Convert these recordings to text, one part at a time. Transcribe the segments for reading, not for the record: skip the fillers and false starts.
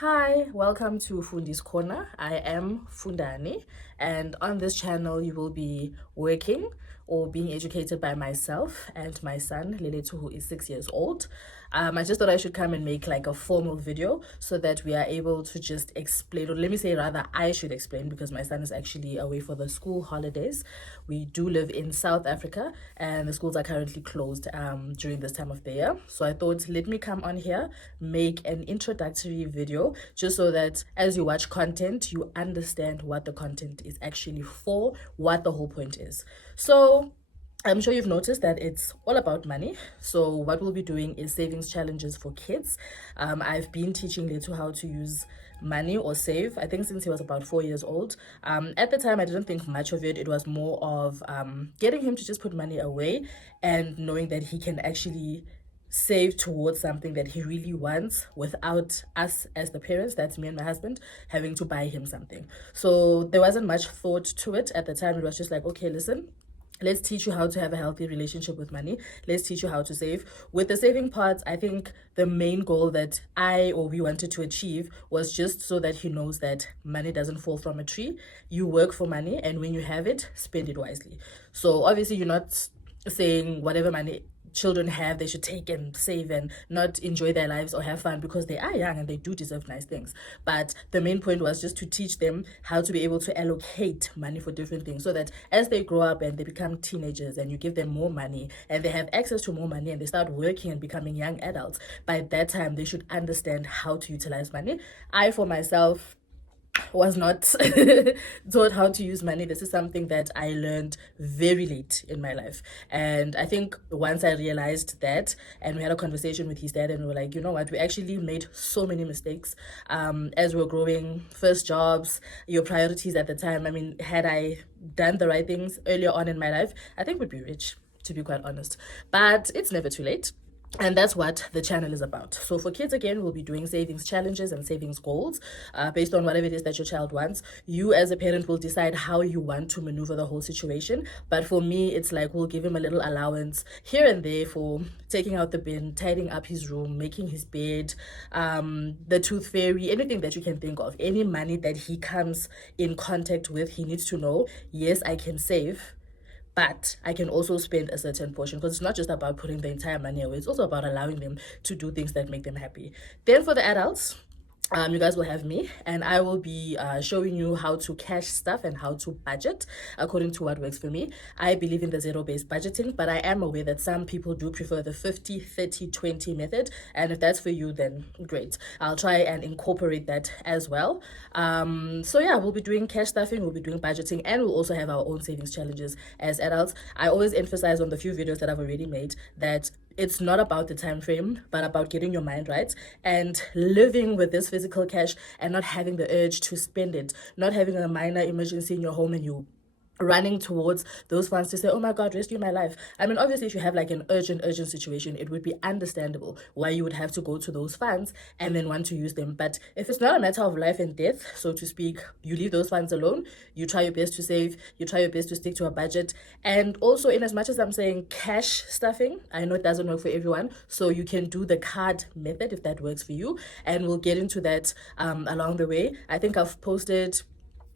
Hi, welcome to Fundi's Corner. I am Fundani, and on this channel, you will be working or being educated by myself and my son, Leletu, who is 6 years old. I just thought I should come and make like a formal video so that we are able to just explain, or let me say rather, I should explain because my son is actually away for the school holidays. We do live in South Africa, and the schools are currently closed during this time of the year. So I thought, let me come on here, make an introductory video just so that as you watch content, you understand what the content is actually for, what the whole point is. So I'm sure you've noticed that it's all about money. So what we'll be doing is savings challenges for kids. I've been teaching Leto how to use money or save, I think, since he was about 4 years old. At the time, I didn't think much of it. It was more of getting him to just put money away and knowing that he can actually save towards something that he really wants without us as the parents, that's me and my husband, having to buy him something. So there wasn't much thought to it at the time. It was just like, okay, listen, let's teach you how to have a healthy relationship with money. Let's teach you how to save. With the saving parts, I think the main goal that we wanted to achieve was just so that he knows that money doesn't fall from a tree. You work for money, and when you have it, spend it wisely. So obviously you're not saying whatever money children have, they should take and save and not enjoy their lives or have fun, because they are young and they do deserve nice things. But the main point was just to teach them how to be able to allocate money for different things, so that as they grow up and they become teenagers and you give them more money and they have access to more money and they start working and becoming young adults, by that time they should understand how to utilize money. I, for myself, was not taught how to use money. This is something that I learned very late in my life. And I think once I realized that, and we had a conversation with his dad, and we were like, you know what, we actually made so many mistakes as we were growing, first jobs, your priorities at the time. I mean, had I done the right things earlier on in my life, I think we'd be rich, to be quite honest. But it's never too late. And that's what the channel is about. So for kids, again, we'll be doing savings challenges and savings goals based on whatever it is that your child wants. You as a parent will decide how you want to maneuver the whole situation. But for me, it's like we'll give him a little allowance here and there for taking out the bin, tidying up his room, making his bed, the tooth fairy, anything that you can think of. Any money that he comes in contact with, he needs to know, yes, I can save, but I can also spend a certain portion, because it's not just about putting the entire money away. It's also about allowing them to do things that make them happy. Then for the adults, you guys will have me, and I will be showing you how to cash stuff and how to budget according to what works for me. I believe in the zero-based budgeting, but I am aware that some people do prefer the 50-30-20 method, and if that's for you, then great. I'll try and incorporate that as well. So yeah, we'll be doing cash stuffing, we'll be doing budgeting, and we'll also have our own savings challenges as adults. I always emphasize on the few videos that I've already made that it's not about the time frame, but about getting your mind right and living with this physical cash and not having the urge to spend it, not having a minor emergency in your home and you running towards those funds to say, oh my god, rescue my life. I mean, obviously if you have like an urgent situation, it would be understandable why you would have to go to those funds and then want to use them. But if it's not a matter of life and death, so to speak, you leave those funds alone, you try your best to save, you try your best to stick to a budget. And also, in as much as I'm saying cash stuffing, I know it doesn't work for everyone, so you can do the card method if that works for you, and we'll get into that along the way. I think I've posted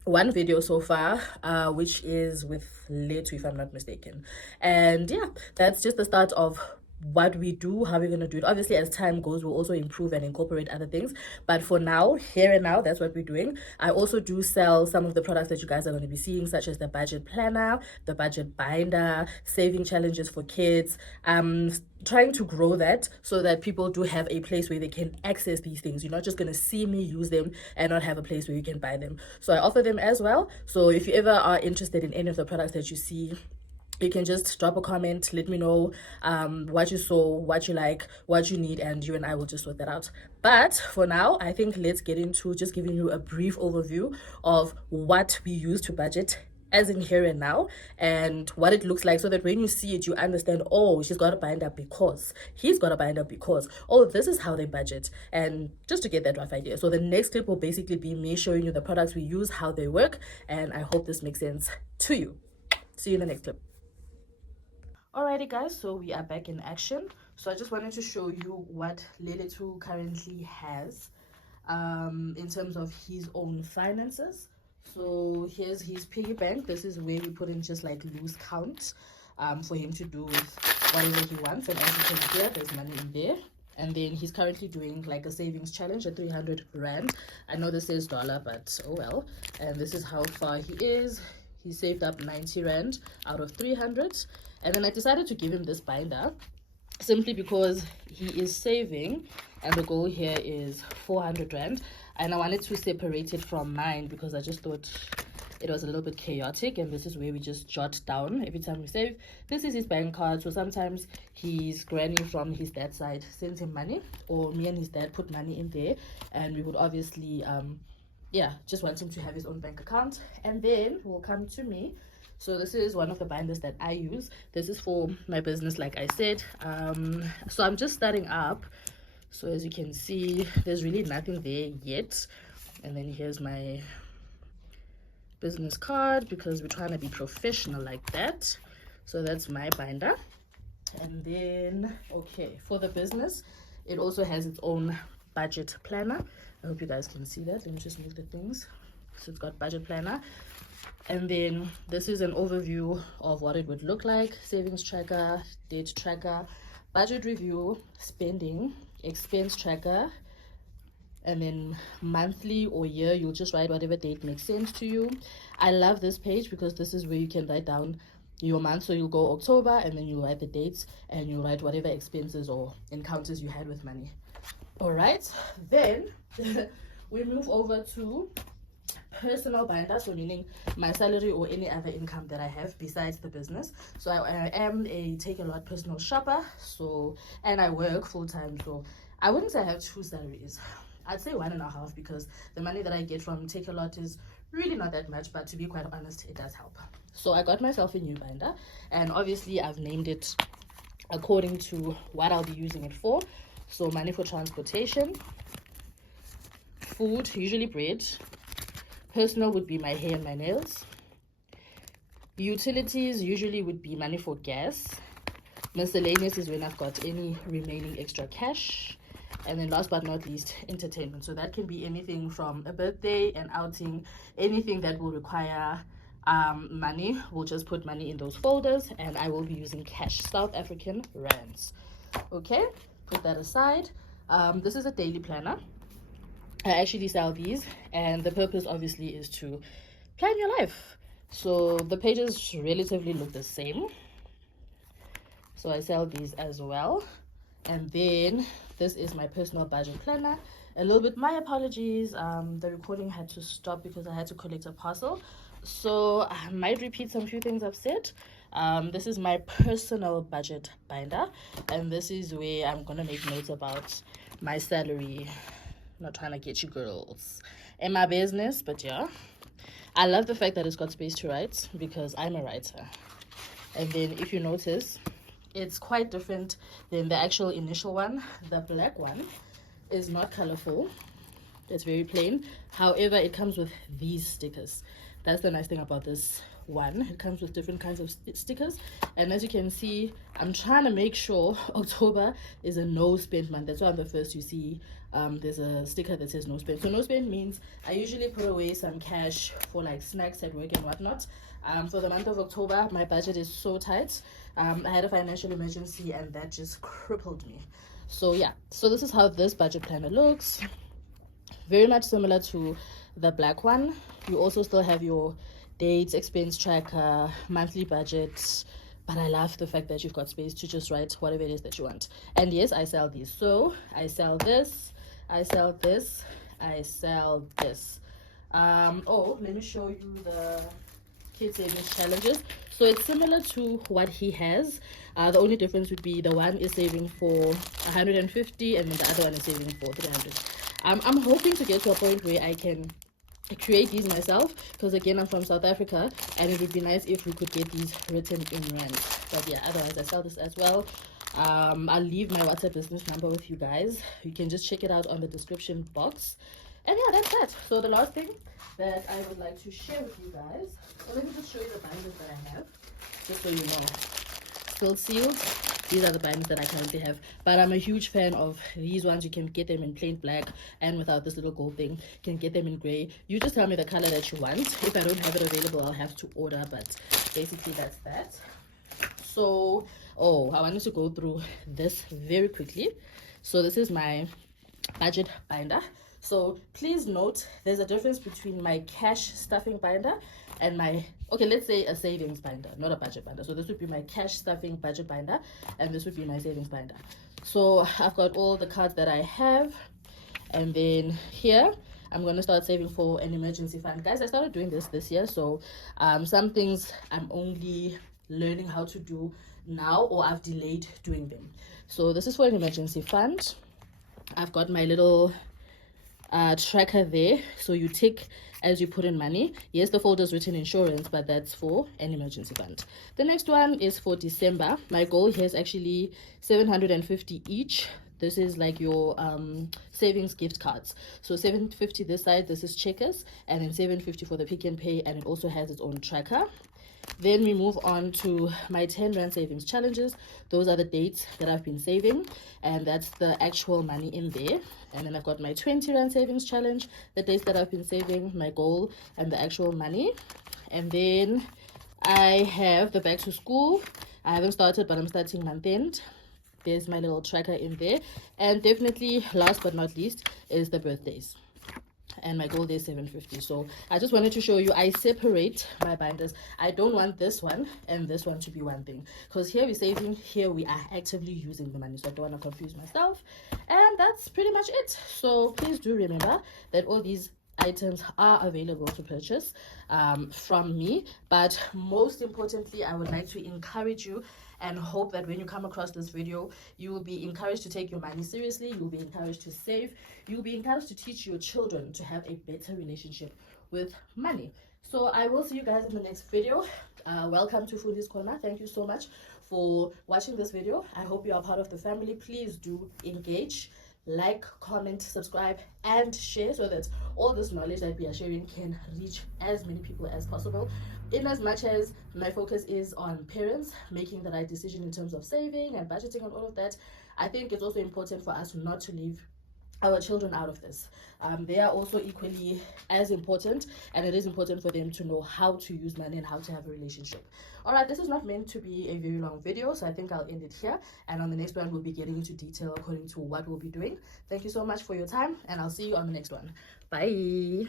one video so far, which is with Leto, if I'm not mistaken. And yeah, that's just the start of what we do, how we're going to do it. Obviously, as time goes, we'll also improve and incorporate other things, but for now, here and now, that's what we're doing. I also do sell some of the products that you guys are going to be seeing, such as the budget planner, the budget binder, saving challenges for kids, trying to grow that so that people do have a place where they can access these things. You're not just going to see me use them and not have a place where you can buy them. So I offer them as well. So if you ever are interested in any of the products that you see, you can just drop a comment, let me know what you saw, what you like, what you need, and you and I will just sort that out. But for now, I think let's get into just giving you a brief overview of what we use to budget, as in here and now, and what it looks like, so that when you see it, you understand, oh, she's got a binder because, he's got a binder because, oh, this is how they budget, and just to get that rough idea. So the next clip will basically be me showing you the products we use, how they work, and I hope this makes sense to you. See you in the next clip. Alrighty guys, so we are back in action. So I just wanted to show you what Leletu currently has. in terms of his own finances. So here's his piggy bank. This is where we put in just like loose count for him to do with whatever he wants. And as you can hear, there's money in there. And then he's currently doing like a savings challenge at 300 rand. I know this says dollar, but oh well. And this is how far he is. He saved up 90 rand out of 300. And then I decided to give him this binder simply because he is saving, and the goal here is 400 rand. And I wanted to separate it from mine because I just thought it was a little bit chaotic, and this is where we just jot down every time we save. This is his bank card, so sometimes his granny from his dad's side sends him money, or me and his dad put money in there, and we would obviously yeah, just want him to have his own bank account. And then we'll come to me. So this is one of the binders that I use. This is for my business, like I said. So I'm just starting up. So as you can see, there's really nothing there yet. And then here's my business card because we're trying to be professional like that. So that's my binder. And then, okay, for the business, it also has its own budget planner. I hope you guys can see that. Let me just move the things. So it's got budget planner. And then this is an overview of what it would look like: savings tracker, date tracker, budget review, spending, expense tracker, and then monthly or year, you'll just write whatever date makes sense to you. I love this page because this is where you can write down your month. So you'll go October and then you write the dates and you write whatever expenses or encounters you had with money. All right, then we move over to personal binder, so meaning my salary or any other income that I have besides the business. So I am a take a lot personal shopper, so, and I work full-time, so I wouldn't say I have 2 salaries. I'd say 1.5, because the money that I get from take a lot is really not that much, but to be quite honest, it does help. So I got myself a new binder, and obviously I've named it according to what I'll be using it for. So money for transportation, food, usually bread. Personal would be my hair and my nails. Utilities usually would be money for gas. Miscellaneous is when I've got any remaining extra cash. And then last but not least, entertainment. So that can be anything from a birthday, an outing, anything that will require money. We'll just put money in those folders, and I will be using cash, South African rands. Okay, put that aside. This is a daily planner. I actually sell these, and the purpose obviously is to plan your life. So the pages relatively look the same, so I sell these as well. And then this is my personal budget planner. A little bit, my apologies, the recording had to stop because I had to collect a parcel, so I might repeat some few things I've said. This is my personal budget binder, and this is where I'm gonna make notes about my salary. Not trying to get you girls in my business, but yeah, I love the fact that it's got space to write because I'm a writer. And then if you notice, it's quite different than the actual initial one. The black one is not colorful, it's very plain. However, it comes with these stickers. That's the nice thing about this one. It comes with different kinds of stickers, and as you can see, I'm trying to make sure October is a no spend month. That's why on the first you see there's a sticker that says no spend. So no spend means I usually put away some cash for like snacks at work and whatnot. For the month of October, my budget is so tight. I had a financial emergency and that just crippled me. So yeah, so this is how this budget planner looks. Very much similar to the black one. You also still have your dates, expense tracker, monthly budget, but I love the fact that you've got space to just write whatever it is that you want. And yes, I sell these. So I sell this, I sell this, I sell this. Oh, let me show you the kids savings challenges. So it's similar to what he has. The only difference would be the one is saving for 150 and then the other one is saving for 300. I'm hoping to get to a point where I can create these myself, because again, I'm from South Africa and it would be nice if we could get these written in rand. But yeah, otherwise I sell this as well. I'll leave my WhatsApp business number with you guys. You can just check it out on the description box. And yeah, that's that. So the last thing that I would like to share with you guys, so let me just show you the binders that I have, just so you know. Still sealed, these are the binders that I currently have, but I'm a huge fan of these ones. You can get them in plain black and without this little gold thing. You can get them in gray. You just tell me the color that you want. If I don't have it available, I'll have to order, but basically that's that. So I wanted to go through this very quickly. So this is my budget binder. So please note there's a difference between my cash stuffing binder and my, okay, let's say a savings binder, not a budget binder. So this would be my cash stuffing budget binder, and this would be my savings binder. So I've got all the cards that I have, and then here I'm going to start saving for an emergency fund. Guys, I started doing this year, so some things I'm only learning how to do now, or I've delayed doing them. So this is for an emergency fund. I've got my little tracker there, so you tick as you put in money. Yes, the folder's written insurance, but that's for an emergency fund. The next one is for December. My goal here is actually 750 each. This is like your savings gift cards. So 750 this side, this is Checkers, and then 750 for the Pick and Pay, and it also has its own tracker. Then we move on to my 10 Rand savings challenges. Those are the dates that I've been saving, and that's the actual money in there. And then I've got my 20 Rand savings challenge, the dates that I've been saving, my goal, and the actual money. And then I have the back to school. I haven't started, but I'm starting month end. There's my little tracker in there. And definitely last but not least is the birthdays, and my goal is 750. So I just wanted to show you I separate my binders. I don't want this one and this one to be one thing, because here we're saving, here we are actively using the money, so I don't want to confuse myself. And that's pretty much it. So please do remember that all these items are available to purchase from me, but most importantly, I would like to encourage you and hope that when you come across this video, you will be encouraged to take your money seriously. You'll be encouraged to save. You'll be encouraged to teach your children to have a better relationship with money. So I will see you guys in the next video. Welcome to Foodie's Corner. Thank you so much for watching this video. I hope you are part of the family. Please do engage, like, comment, subscribe, and share, so that all this knowledge that we are sharing can reach as many people as possible. In as much as my focus is on parents making the right decision in terms of saving and budgeting and all of that, I think it's also important for us not to leave our children out of this. They are also equally as important, and it is important for them to know how to use money and how to have a relationship. All right, this is not meant to be a very long video, so I think I'll end it here, and on the next one we'll be getting into detail according to what we'll be doing. Thank you so much for your time, and I'll see you on the next one. Bye.